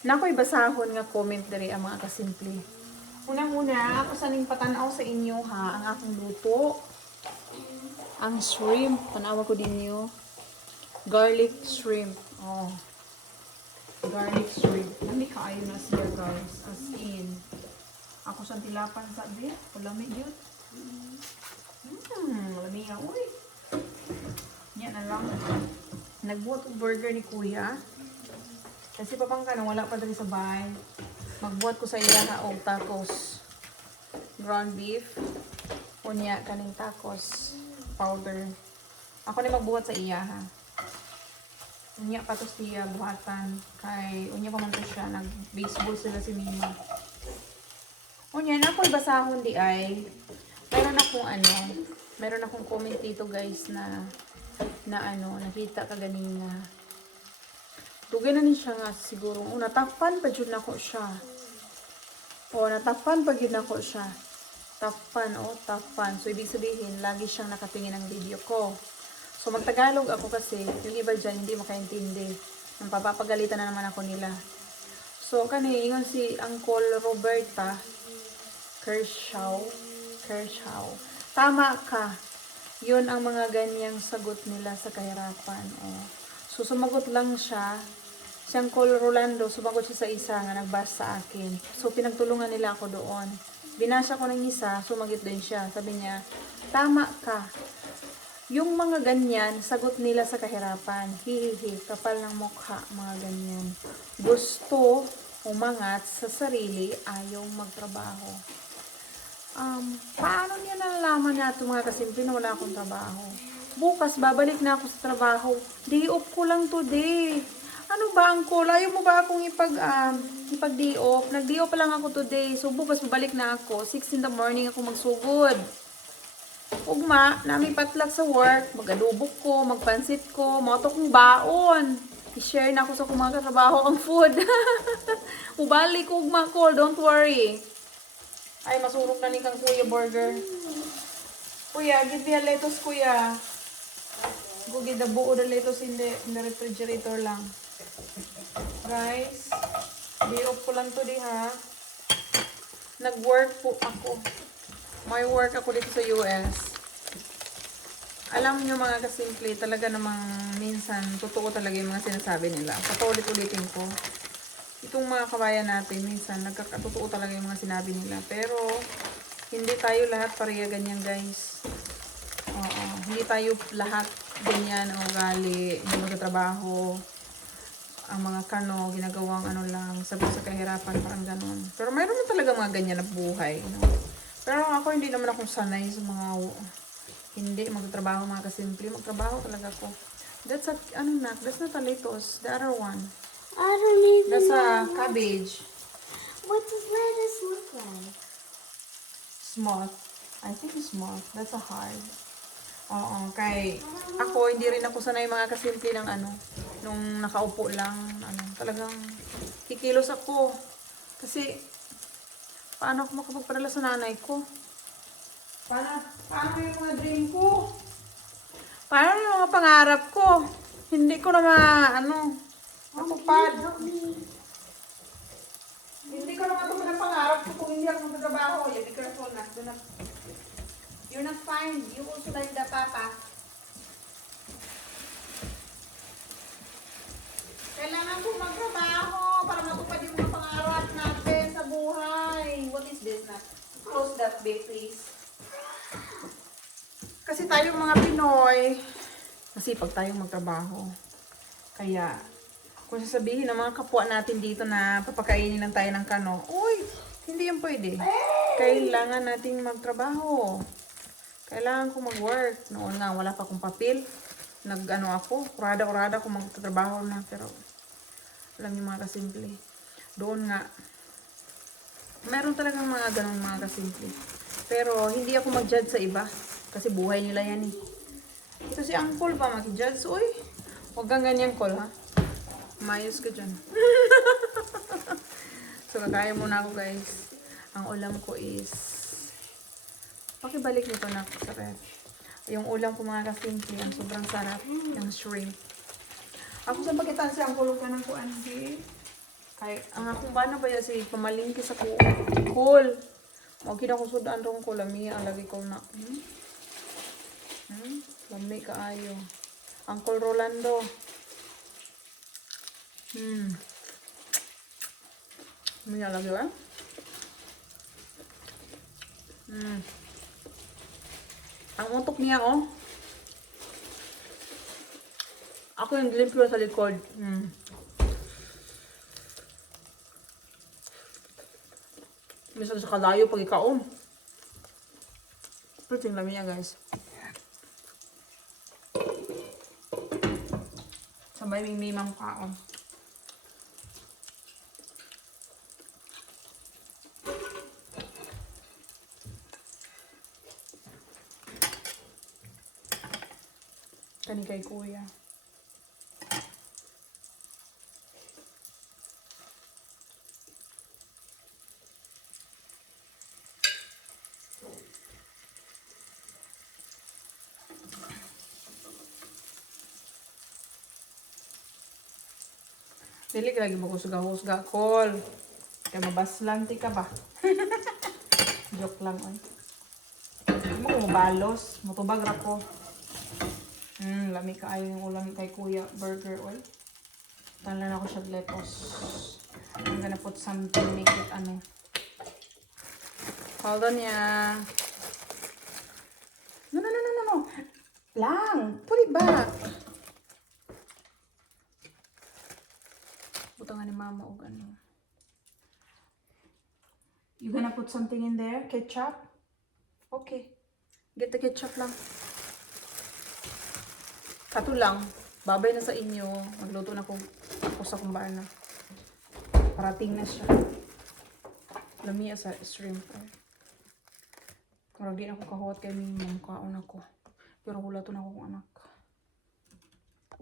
Nakoy basahon nga comment diri ang mga kasimple. Unang-una, ako saning patanaw sa inyo ha, ang akong luto. Ang shrimp, tanawa ko dinyo. Garlic shrimp. Oh. Garlic shrimp. Lami kaayo na siya guys. As in. Ako siyang tilapan sa bit. Palami yun. Lami nga. Uy. Yan na lang. Nagbuhat ang burger ni kuya. Kasi papang ka wala pa dali sa bahay. Magbuhat ko sa iya na og tacos. Ground beef. Unya kaning tacos powder. Ako na magbuhat sa iya ha. Unya pa to siya buhatan. Kay unya pa man to siya. Nag-baseball sila si Mima. Unya na ako'y basahon di ay. Meron akong comment dito guys na nakita ka ganina. Dugay na ni siya nga siguro. Natakpan pa dyan ako siya. Natakpan pa dyan ako siya. Takpan. So, ibig sabihin, lagi siyang nakatingin ng video ko. So, magtagalog ako kasi, yung iba dyan hindi makaintindi. Nang papapagalitan na naman ako nila. So, ingon si Uncle Roberta Kershaw. Tama ka. Yun ang mga ganyang sagot nila sa kahirapan. So, sumagot lang siya. Siyang Col Rolando, sumagot siya sa isa nga nagbasa sa akin. So, pinagtulungan nila ako doon. Binasa ko ng isa, sumagit din siya. Sabi niya, tama ka. Yung mga ganyan, sagot nila sa kahirapan. Hihihi, kapal ng mukha, mga ganyan. Gusto umangat sa sarili, ayaw magtrabaho. Paano niya nalalaman na ito mga kasimple na wala akong trabaho? Bukas, babalik na ako sa trabaho. Day off ko lang today. Ano ba, Uncle? Ayaw mo ba akong ipag-day off? Nag-day off lang ako today. So, bukas babalik na ako. 6 in the morning ako magsugod. Ugma, namin patlak sa work. Mag-adubok ko, magpansit ko. Mga to kong baon. I-share na ako sa kung mga katrabaho ang food. Ubalik ko, ugma ko. Don't worry. Ay, masurok na ni kang kuya burger. Kuya, give me a lettuce, kuya. Go get the buo the lettuce in the refrigerator lang. Guys, day off ko lang to ha. Nag-work po ako. May work ako dito sa US. Alam nyo mga kasimple, talaga namang minsan, totoo talaga yung mga sinasabi nila. Patulit-ulitin ko. Itong mga kabayan natin, minsan, nagkakatotoo talaga yung mga sinabi nila. Pero, hindi tayo lahat pareha ganyan guys. Oo, hindi tayo lahat ganyan o ugali, hindi magtatrabaho. Ang mga ginagawang lang, sagot sa kahirapan, parang ganon. Pero mayroon na talaga mga ganyan na buhay. No? Pero ako, hindi naman akong sanay sa mga hindi magtatrabaho, mga kasimple. Magtrabaho talaga ako. That's that's not a lettuce. The other one. I don't even That's know. a cabbage. What does lettuce look like? Smooth. I think it's smooth. That's a hard. Oo, kay ako, hindi rin ako sanay mga kasimple ng nung nakaupo lang, talagang kikilos ako. Kasi, paano ako makapagpadala sa nanay ko? Paano yung mga dream ko? Paano yung mga pangarap ko? Hindi ko na matupad. Hindi ko na matupad ang pangarap ko kung hindi ako magtatrabaho. Yeah, be careful na. You're not fine. You also like the papa. Kailangan ko magtrabaho para matupad yung mga pangarap natin sa buhay. What is this na? Close that bay, please. Kasi tayong mga Pinoy, masipag tayong magtrabaho. Kaya, kung sasabihin ng mga kapwa natin dito na papakainin lang tayo ng uy, hindi yan pwede. Kailangan nating magtrabaho. Kailangan ko mag-work. Noon nga, wala pa akong papel. Ako, kurada-kurada ako magtatrabaho na. Pero, alam niyo mga kasimple. Doon nga, meron talagang mga ganong mga kasimple. Pero, hindi ako mag-judge sa iba. Kasi buhay nila yan eh. Ito si Uncle pa mag-judge. Uy, huwag kang ganyan, Col, ha? Mayos ka dyan. So, kakain muna ako, guys. Ang ulam ko is pakibalik nito na sa ref. Yung ulam ko mga kasimple, ang sobrang sarap. Yung shrimp. Ako sa pakitan siya ang kulog ka ng kuan, Kay, ang akong bana ba ya si pamalingki sa kul. Huwag kinakusudan rong ko, lami, alagi ko na. Lami kaayo. Uncle Rolando. Lami alagi ba? Ang utok niya, oh. Ako yung limpyo sa likod. Minsan sa kalayo pag ikaom. Pero tingnan niya, guys. Sabay may mimang kaon. Kani kay kuya. Dili ka lagi maghusga-husga, call. Kaya mabaslan ti ka ba? Joke lang, oy. Hindi mo mabalos. Matubag ra ko. Lami ka ay yung ulam kay kuya. Burger, oy. Talan ako siya lepos. I'm gonna put something, make it ano. Hold on ya. No. Lang. Put it back. Butangan ni mama o ano. You gonna put something in there? Ketchup? Okay. Get the ketchup lang. Kato lang. Babay na sa inyo. Magluto na ako sa kumbana. Parating na siya. Lamia sa shrimp. Marag din ako kahot kay Mimong kaon ako. Pero wala to na akong anak.